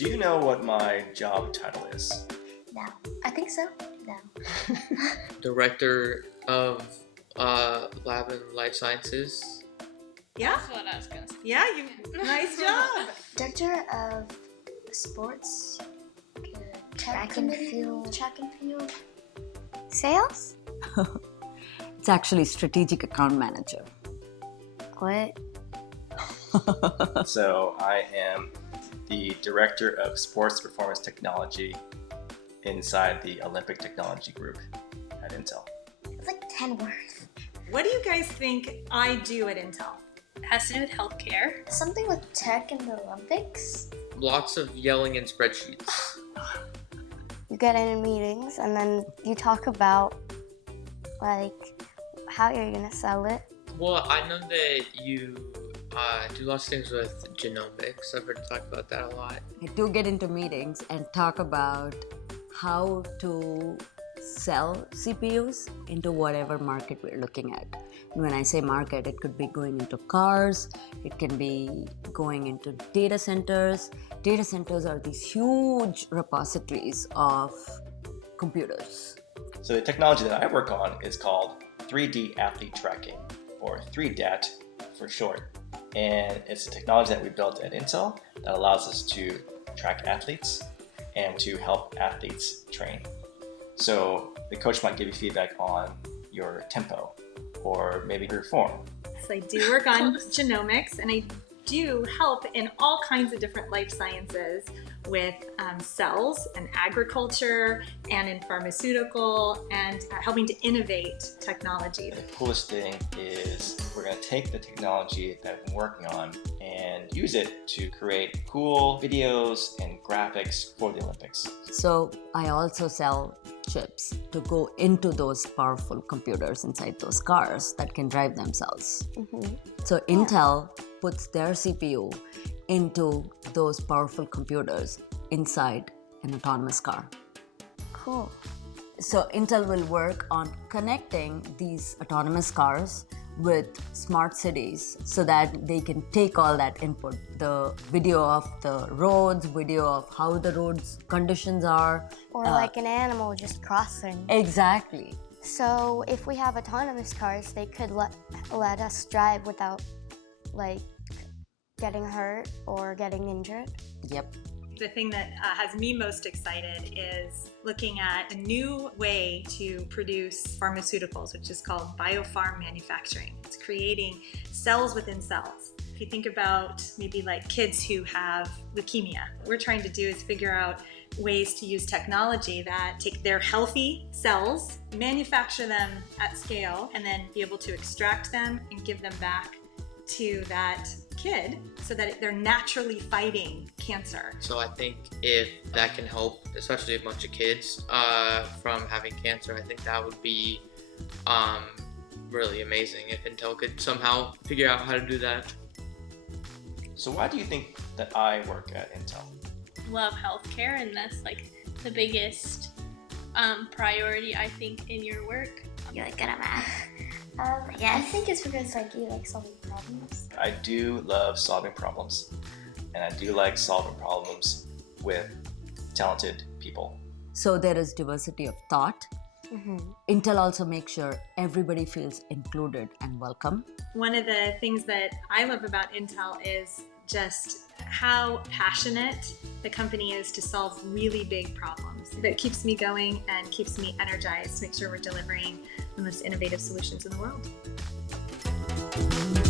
Do you know what my job title is? No. I think so. No. Director of Lab and Life Sciences. Yeah? That's what I was gonna say. Yeah, nice job. Director of sports, track and field. Sales? It's actually strategic account manager. What? So I am the Director of Sports Performance Technology inside the Olympic Technology Group at Intel. It's like 10 words. What do you guys think I do at Intel? It has to do with healthcare. Something with tech in the Olympics? Lots of yelling in spreadsheets. You get in meetings and then you talk about like how you're gonna sell it. Well, I know that you do lots of things with genomics. I've heard you talk about that a lot. I do get into meetings and talk about how to sell CPUs into whatever market we're looking at. And when I say market, it could be going into cars, it can be going into data centers. Data centers are these huge repositories of computers. So the technology that I work on is called 3D athlete tracking, or 3DAT for short. And it's a technology that we built at Intel that allows us to track athletes and to help athletes train. So the coach might give you feedback on your tempo or maybe your form. So I do work on genomics, and I do help in all kinds of different life sciences with cells and agriculture and in pharmaceutical and helping to innovate technology. The coolest thing is we're going to take the technology that we've been working on and use it to create cool videos and graphics for the Olympics. So I also sell chips to go into those powerful computers inside those cars that can drive themselves. So Intel puts their CPU into those powerful computers inside an autonomous car. Cool. So Intel will work on connecting these autonomous cars with smart cities so that they can take all that input, the video of the roads, video of how the roads conditions are. Or like an animal just crossing. Exactly. So if we have autonomous cars, they could let us drive without like getting hurt or getting injured. Yep. The thing that has me most excited is looking at a new way to produce pharmaceuticals, which is called Biofarm manufacturing. It's creating cells within cells. If you think about maybe like kids who have leukemia, what we're trying to do is figure out ways to use technology that take their healthy cells, manufacture them at scale, and then be able to extract them and give them back to that kid so that they're naturally fighting cancer. So I think if that can help, especially a bunch of kids from having cancer, I think that would be really amazing if Intel could somehow figure out how to do that. So why do you think that I work at Intel? Love healthcare, and that's like the biggest priority I think in your work. You're like good at math. I think it's because like you like solving problems. I do love solving problems, and I do like solving problems with talented people. So there is diversity of thought. Intel also makes sure everybody feels included and welcome. One of the things that I love about Intel is just how passionate the company is to solve really big problems. That keeps me going and keeps me energized to make sure we're delivering the most innovative solutions in the world.